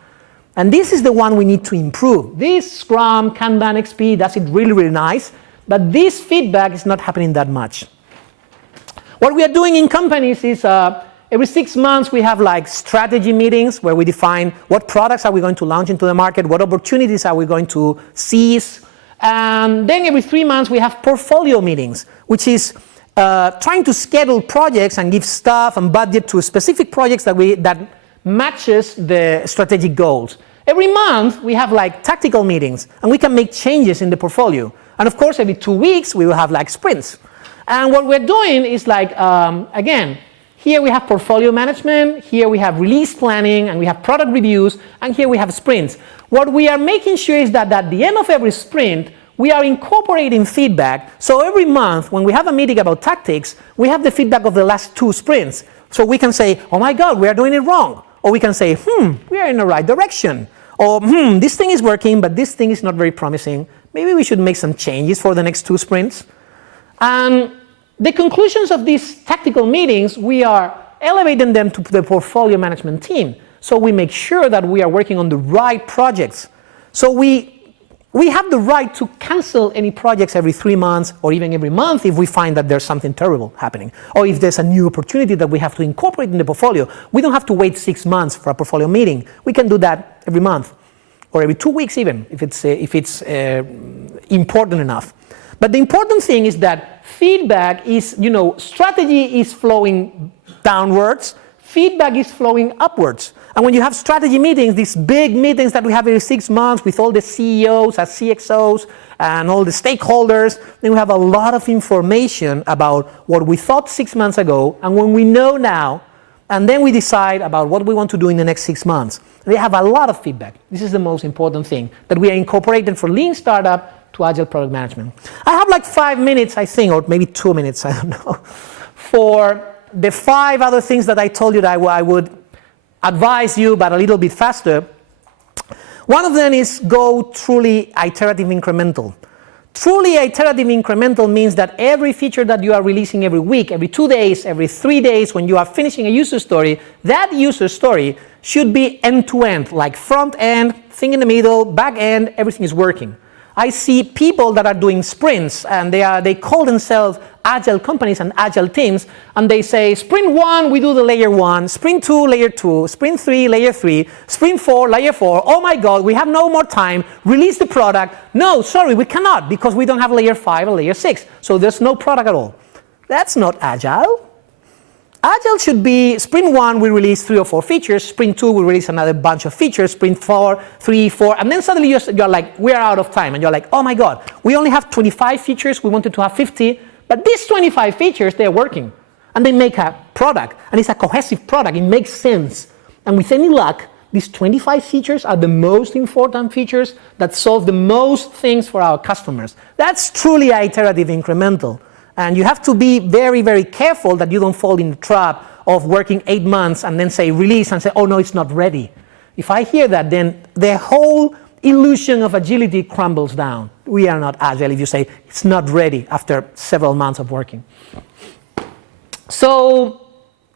And this is the one we need to improve. This Scrum, Kanban, XP does it really, really nice, but this feedback is not happening that much. What we are doing in companies is every 6 months we have like strategy meetings where we define what products are we going to launch into the market, what opportunities are we going to seize. And then every 3 months we have portfolio meetings, which is trying to schedule projects and give staff and budget to specific projects that matches the strategic goals. Every month we have like tactical meetings and we can make changes in the portfolio. And of course every 2 weeks we will have like sprints. And what we're doing is like, again, here we have portfolio management, here we have release planning, and we have product reviews, and here we have sprints. What we are making sure is that at the end of every sprint, we are incorporating feedback. So every month when we have a meeting about tactics, we have the feedback of the last 2 sprints. So we can say, oh my God, we are doing it wrong. Or we can say, we are in the right direction. Or this thing is working, but this thing is not very promising. Maybe we should make some changes for the next 2 sprints. And the conclusions of these tactical meetings, we are elevating them to the portfolio management team. So we make sure that we are working on the right projects. So we have the right to cancel any projects every 3 months or even every month if we find that there's something terrible happening. Or if there's a new opportunity that we have to incorporate in the portfolio. We don't have to wait 6 months for a portfolio meeting. We can do that every month or every 2 weeks even if it's important enough. But the important thing is that feedback is, strategy is flowing downwards, feedback is flowing upwards. And when you have strategy meetings, these big meetings that we have every 6 months with all the CEOs and CXOs and all the stakeholders, then we have a lot of information about what we thought 6 months ago and what we know now, and then we decide about what we want to do in the next 6 months. We have a lot of feedback. This is the most important thing, that we are incorporated for Lean Startup to Agile Product Management. I have like 5 minutes, I think, or maybe 2 minutes, I don't know, for the 5 other things that I told you that I would advise you, but a little bit faster. One of them is go truly iterative incremental. Truly iterative incremental means that every feature that you are releasing every week, every 2 days, every 3 days, when you are finishing a user story, that user story should be end-to-end, like front end, thing in the middle, back end, everything is working. I see people that are doing sprints, and they call themselves agile companies and agile teams, and they say, sprint 1, we do the layer 1, sprint 2, layer 2, sprint 3, layer 3, sprint 4, layer 4, oh my God, we have no more time, release the product. No, sorry, we cannot, because we don't have layer 5 or layer 6, so there's no product at all. That's not agile. Agile should be, sprint 1, we release 3 or 4 features, sprint 2, we release another bunch of features, sprint 4, 3, 4, and then suddenly you're like, we're out of time, and you're like, oh my God, we only have 25 features, we wanted to have 50, but these 25 features, they're working, and they make a product, and it's a cohesive product, it makes sense, and with any luck, these 25 features are the most important features that solve the most things for our customers. That's truly iterative incremental. And you have to be very, very careful that you don't fall in the trap of working 8 months and then say release and say, oh no, it's not ready. If I hear that, then the whole illusion of agility crumbles down. We are not agile if you say it's not ready after several months of working. So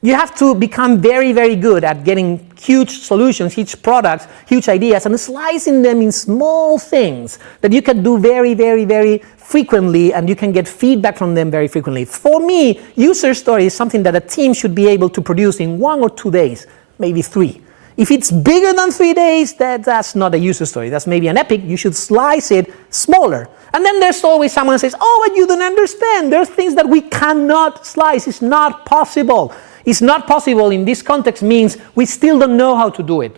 you have to become very, very good at getting huge solutions, huge products, huge ideas, and slicing them in small things that you can do very, very, very frequently, and you can get feedback from them very frequently. For me, user story is something that a team should be able to produce in 1 or 2 days, maybe 3. If it's bigger than 3 days, that's not a user story. That's maybe an epic. You should slice it smaller. And then there's always someone who says, oh, but you don't understand. There's things that we cannot slice. It's not possible. It's not possible in this context means we still don't know how to do it.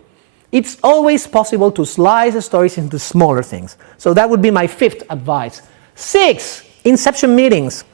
It's always possible to slice the stories into smaller things. So that would be my 5th advice. 6, inception meetings.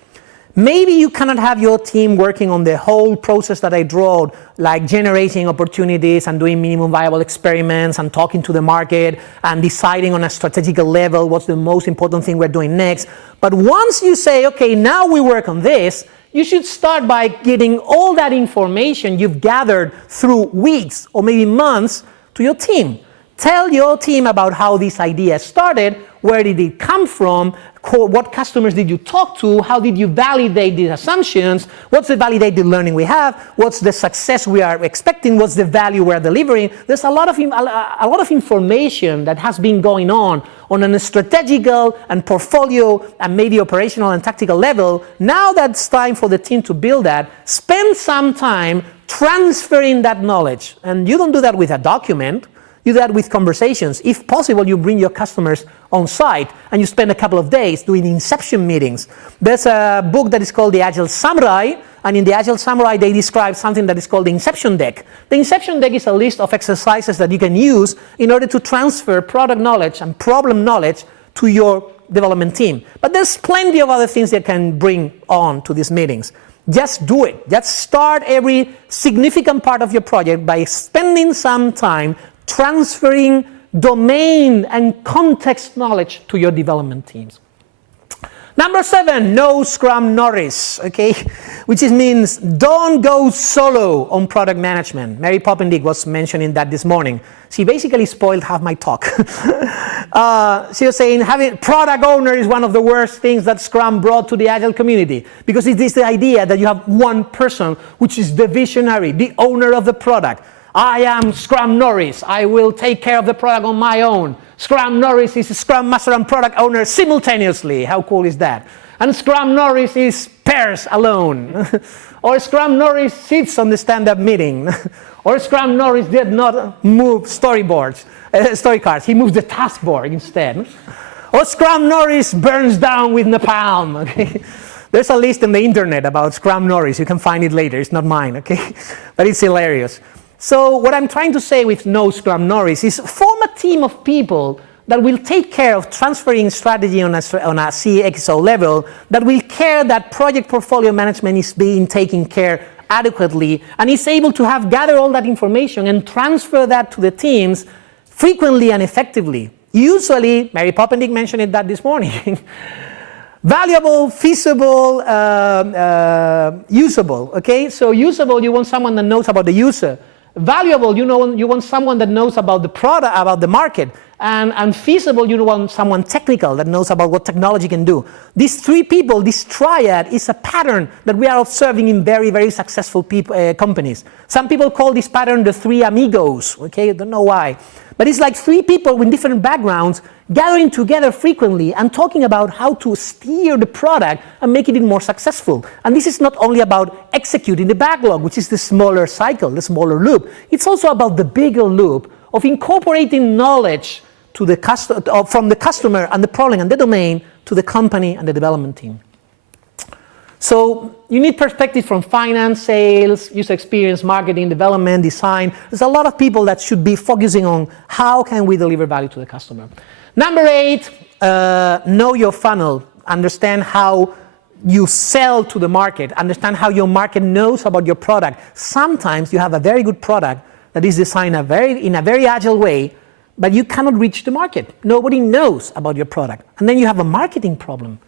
Maybe you cannot have your team working on the whole process that I drew, like generating opportunities and doing minimum viable experiments and talking to the market and deciding on a strategical level what's the most important thing we're doing next. But once you say, okay, now we work on this, you should start by getting all that information you've gathered through weeks or maybe months to your team. Tell your team about how this idea started, where did it come from, what customers did you talk to, how did you validate these assumptions, what's the validated learning we have, what's the success we are expecting, what's the value we're delivering. There's a lot of information that has been going on a strategical and portfolio and maybe operational and tactical level. Now that's time for the team to build that. Spend some time transferring that knowledge. And you don't do that with a document. You do that with conversations. If possible, you bring your customers on site and you spend a couple of days doing inception meetings. There's a book that is called The Agile Samurai, and in The Agile Samurai they describe something that is called the Inception Deck. The Inception Deck is a list of exercises that you can use in order to transfer product knowledge and problem knowledge to your development team. But there's plenty of other things that can bring on to these meetings. Just do it. Just start every significant part of your project by spending some time transferring domain and context knowledge to your development teams. Number 7, no Scrum Norris, okay? Which means don't go solo on product management. Mary Poppendick was mentioning that this morning. She basically spoiled half my talk. She was saying having product owner is one of the worst things that Scrum brought to the Agile community, because it is the idea that you have one person, which is the visionary, the owner of the product. I am Scrum Norris. I will take care of the product on my own. Scrum Norris is a Scrum Master and product owner simultaneously. How cool is that? And Scrum Norris is pairs alone. Or Scrum Norris sits on the stand-up meeting. Or Scrum Norris did not move story cards. He moved the task board instead. Or Scrum Norris burns down with napalm. Okay? There's a list on the internet about Scrum Norris. You can find it later. It's not mine, okay? But it's hilarious. So what I'm trying to say with no Scrum Norris is form a team of people that will take care of transferring strategy on a CXO level, that will care that project portfolio management is being taken care adequately, and is able to gather all that information and transfer that to the teams frequently and effectively. Usually, Mary Poppendick mentioned that this morning, valuable, feasible, usable, okay? So usable, you want someone that knows about the user. Valuable, you want someone that knows about the product, about the market. And feasible, you want someone technical that knows about what technology can do. These three people, this triad, is a pattern that we are observing in very, very successful companies. Some people call this pattern the three amigos, okay? I don't know why. But it's like three people with different backgrounds gathering together frequently and talking about how to steer the product and make it more successful. And this is not only about executing the backlog, which is the smaller cycle, the smaller loop. It's also about the bigger loop of incorporating knowledge to the from the customer and the problem and the domain to the company and the development team. So you need perspective from finance, sales, user experience, marketing, development, design. There's a lot of people that should be focusing on how can we deliver value to the customer. Number 8, know your funnel. Understand how you sell to the market. Understand how your market knows about your product. Sometimes you have a very good product that is designed in a very agile way, but you cannot reach the market. Nobody knows about your product. And then you have a marketing problem.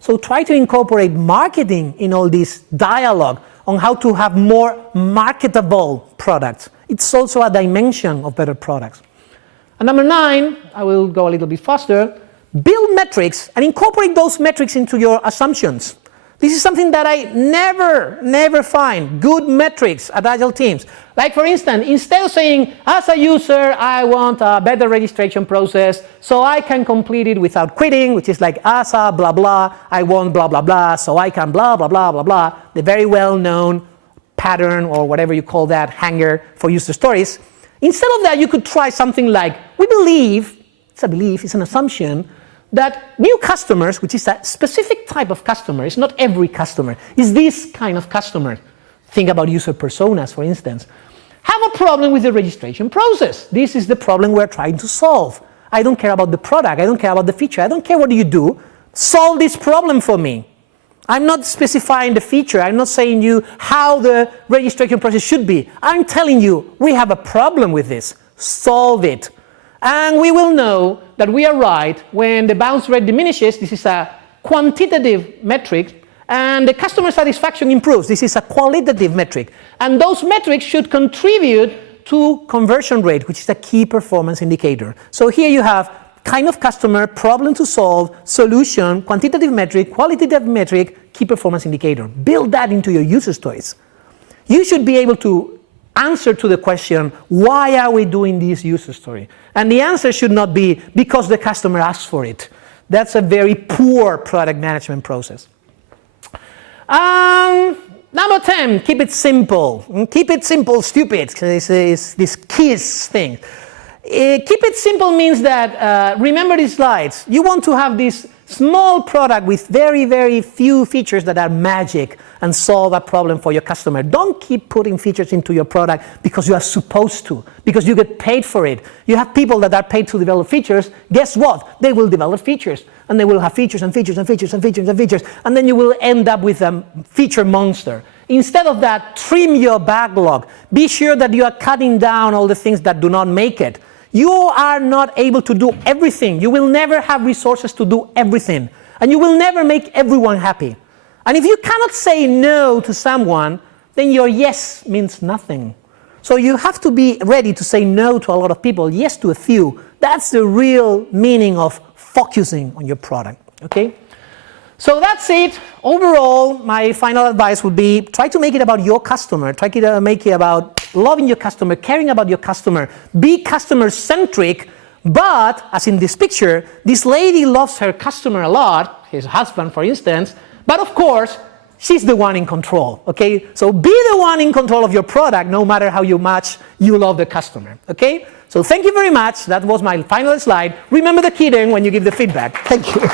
So try to incorporate marketing in all this dialogue on how to have more marketable products. It's also a dimension of better products. And number 9, I will go a little bit faster, build metrics and incorporate those metrics into your assumptions. This is something that I never find good metrics at Agile teams. Like for instance, instead of saying, as a user, I want a better registration process so I can complete it without quitting, which is like as a blah blah, I want blah blah blah, so I can blah blah blah blah blah, the very well-known pattern or whatever you call that, hanger for user stories. Instead of that, you could try something like, we believe, it's a belief, it's an assumption, that new customers, which is a specific type of customer, it's not every customer, it's this kind of customer. Think about user personas, for instance. Have a problem with the registration process. This is the problem we're trying to solve. I don't care about the product, I don't care about the feature, I don't care what you do. Solve this problem for me. I'm not specifying the feature, I'm not saying you how the registration process should be. I'm telling you, we have a problem with this. Solve it. And we will know that we are right when the bounce rate diminishes. This is a quantitative metric. And the customer satisfaction improves. This is a qualitative metric. And those metrics should contribute to conversion rate, which is a key performance indicator. So here you have kind of customer, problem to solve, solution, quantitative metric, qualitative metric, key performance indicator. Build that into your user stories. You should be able to answer to the question, why are we doing this user story? And the answer should not be because the customer asked for it. That's a very poor product management process. Number 10, keep it simple. Keep it simple, stupid. It's this KISS thing. Keep it simple means that, remember these slides, you want to have this small product with very, very few features that are magic and solve a problem for your customer. Don't keep putting features into your product because you are supposed to, because you get paid for it. You have people that are paid to develop features. Guess what? They will develop features, and they will have features and features and features and features and features, and then you will end up with a feature monster. Instead of that, trim your backlog. Be sure that you are cutting down all the things that do not make it. You are not able to do everything. You will never have resources to do everything. And you will never make everyone happy. And if you cannot say no to someone, then your yes means nothing. So you have to be ready to say no to a lot of people, yes to a few. That's the real meaning of focusing on your product, okay? So that's it. Overall, my final advice would be try to make it about your customer. Try to make it about loving your customer, caring about your customer. Be customer-centric, but, as in this picture, this lady loves her customer a lot, his husband, for instance, but of course, she's the one in control, okay? So be the one in control of your product, no matter how much you love the customer, okay? So thank you very much. That was my final slide. Remember the kitten when you give the feedback. Thank you.